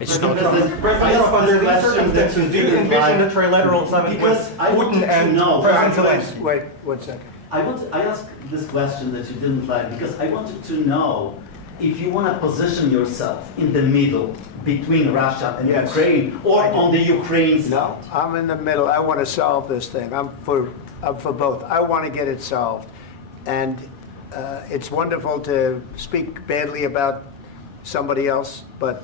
It's not. President, do you envision a trilateral summit with Putin and President Zelensky? Wait 1 second. I asked this question that you didn't like because I wanted to know if you want to position yourself in the middle between Russia and Yes. Ukraine, or on the Ukraine side. No, I'm in the middle. I want to solve this thing. I'm for both. I want to get it solved. And it's wonderful to speak badly about somebody else, but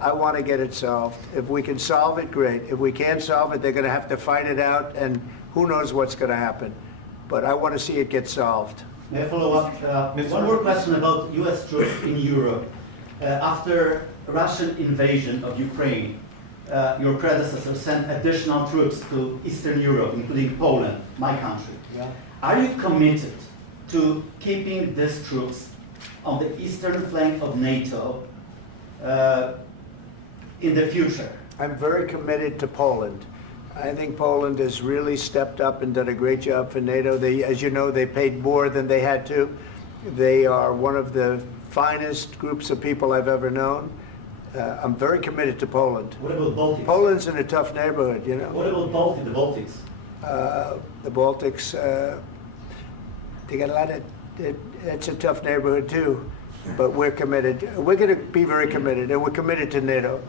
I want to get it solved. If we can solve it, great. If we can't solve it, they're going to have to fight it out, and who knows what's going to happen. But I want to see it get solved. May I follow up? One more question about U.S. troops in Europe. After Russian invasion of Ukraine, your predecessor sent additional troops to Eastern Europe, including Poland, my country. Yeah. Are you committed to keeping these troops on the eastern flank of NATO in the future? I'm very committed to Poland. I think Poland has really stepped up and done a great job for NATO. They, as you know, they paid more than they had to. They are one of the finest groups of people I've ever known. I'm very committed to Poland. What about Baltics? Poland's in a tough neighborhood, you know. What about the Baltics? The Baltics, they got a lot of, it's a tough neighborhood too, but we're committed. We're going to be very committed, and we're committed to NATO.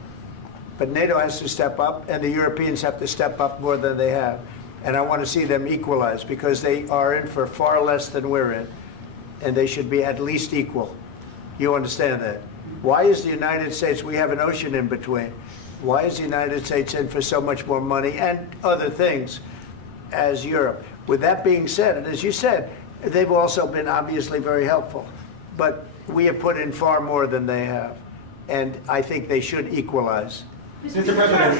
But NATO has to step up, and the Europeans have to step up more than they have. And I want to see them equalize, because they are in for far less than we're in, and they should be at least equal. You understand that? Why is the United States, we have an ocean in between, why is the United States in for so much more money and other things as Europe? With that being said, and as you said, they've also been obviously very helpful, but we have put in far more than they have, and I think they should equalize. Mr. President,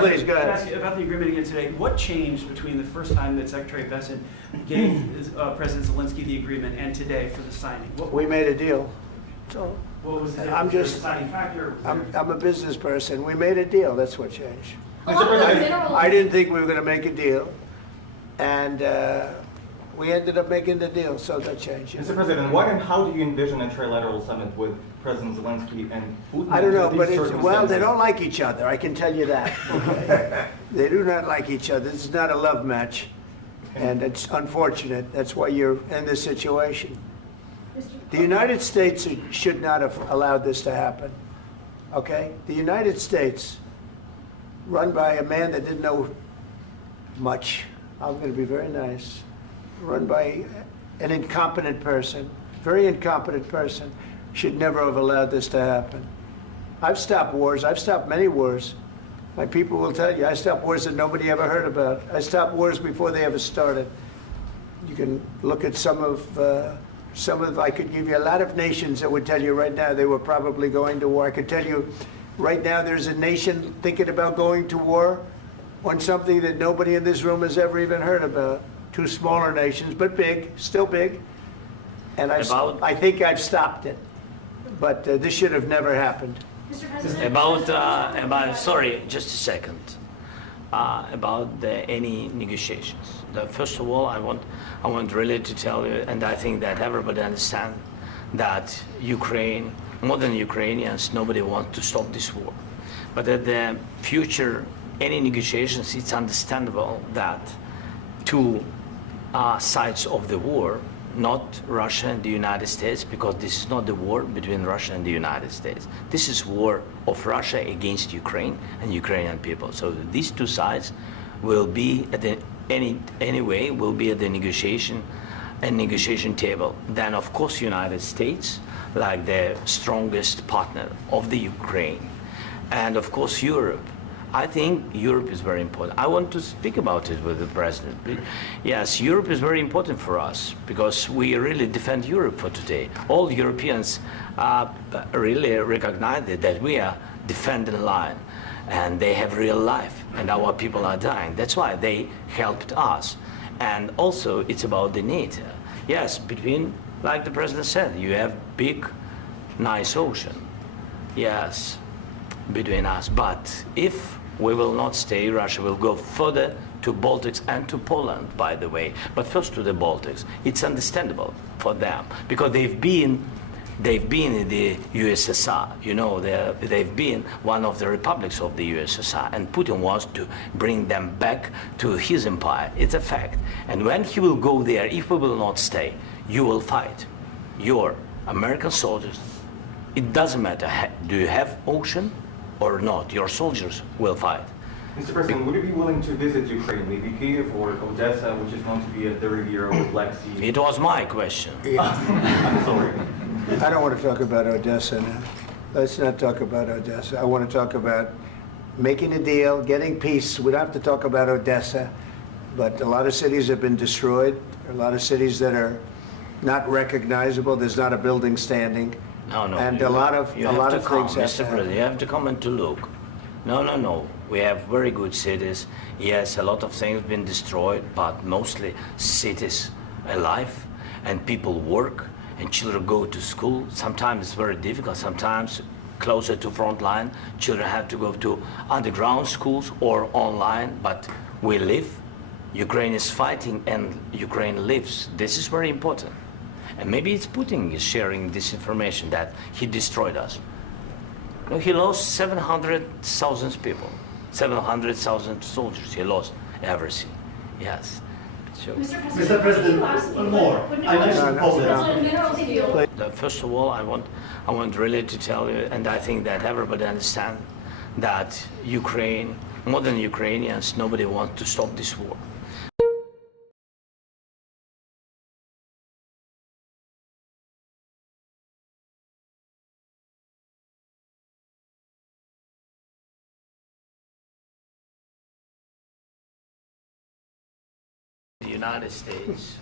Please, go ahead. I'll ask you about the agreement again today. What changed between the first time that Secretary Bessent gave President Zelensky the agreement and today for the signing? We made a deal. So What was the I'm just, deciding factor? I'm a business person. We made a deal. That's what changed. Mr. President, I didn't think we were going to make a deal, and we ended up making the deal, so that changed. Mr. President, what and how do you envision a trilateral summit with President Zelensky and Putin? I don't know, under but these well, they circumstances? don't like each other. I can tell you that. Okay? They do not like each other. This is not a love match, and it's unfortunate. That's why you're in this situation. The United States should not have allowed this to happen. Okay? The United States, run by a man that didn't know much, I'm going to be very nice, run by an incompetent person, very incompetent person, should never have allowed this to happen. I've stopped wars. I've stopped many wars. My people will tell you, I stopped wars that nobody ever heard about. I stopped wars before they ever started. You can look at some of, I could give you a lot of nations that would tell you right now they were probably going to war. I could tell you right now there's a nation thinking about going to war on something that nobody in this room has ever even heard about. Two smaller nations, but big, still big. And I think I've stopped it. But this should have never happened. Mr. President? Sorry, just a second. About any negotiations. First of all, I want really to tell you, and I think that everybody understands that Ukraine, more than Ukrainians, nobody wants to stop this war. But at the future, any negotiations, it's understandable that two sides of the war, not Russia and the United States, because this is not the war between Russia and the United States. This is war of Russia against Ukraine and Ukrainian people. So these two sides will be at the anyway will be at the negotiation table. Then of course United States, like the strongest partner of the Ukraine, and of course Europe. I think Europe is very important. I want to speak about it with the President. Yes, Europe is very important for us because we really defend Europe for today. All Europeans really recognize that we are defending the line, and they have real life, and our people are dying. That's why they helped us. And also, it's about the NATO. Yes, between, like the President said, you have big, nice ocean. Yes, between us. But if we will not stay, Russia will go further to Baltics and to Poland, by the way. But first to the Baltics. It's understandable for them because they've been They've been in the USSR, you know, they've been one of the republics of the USSR, and Putin wants to bring them back to his empire. It's a fact. And when he will go there, if we will not stay, you will fight. Your American soldiers, it doesn't matter, do you have ocean or not, your soldiers will fight. Mr. President, would you be willing to visit Ukraine, maybe Kyiv or Odessa, which is known to be a dirty river of the Black Sea? It was my question. I'm sorry. I don't want to talk about Odessa now. Let's not talk about Odessa. I want to talk about making a deal, getting peace. We don't have to talk about Odessa, but a lot of cities have been destroyed. There are a lot of cities that are not recognizable. There's not a building standing. No, no. And a lot of things Mr. President, you have to come and to look. No. We have very good cities. Yes, a lot of things have been destroyed, but mostly cities alive, and people work, and children go to school. Sometimes it's very difficult. Sometimes closer to front line, children have to go to underground schools or online, but we live. Ukraine is fighting and Ukraine lives. This is very important. And maybe it's Putin is sharing this information that he destroyed us. No, he lost 700,000 people, 700,000 soldiers. He lost everything. Yes. So, Mr. President, one more. I mentioned Poland. first of all, I want really to tell you, and I think that everybody understands that Ukraine, more than Ukrainians, nobody wants to stop this war. The United States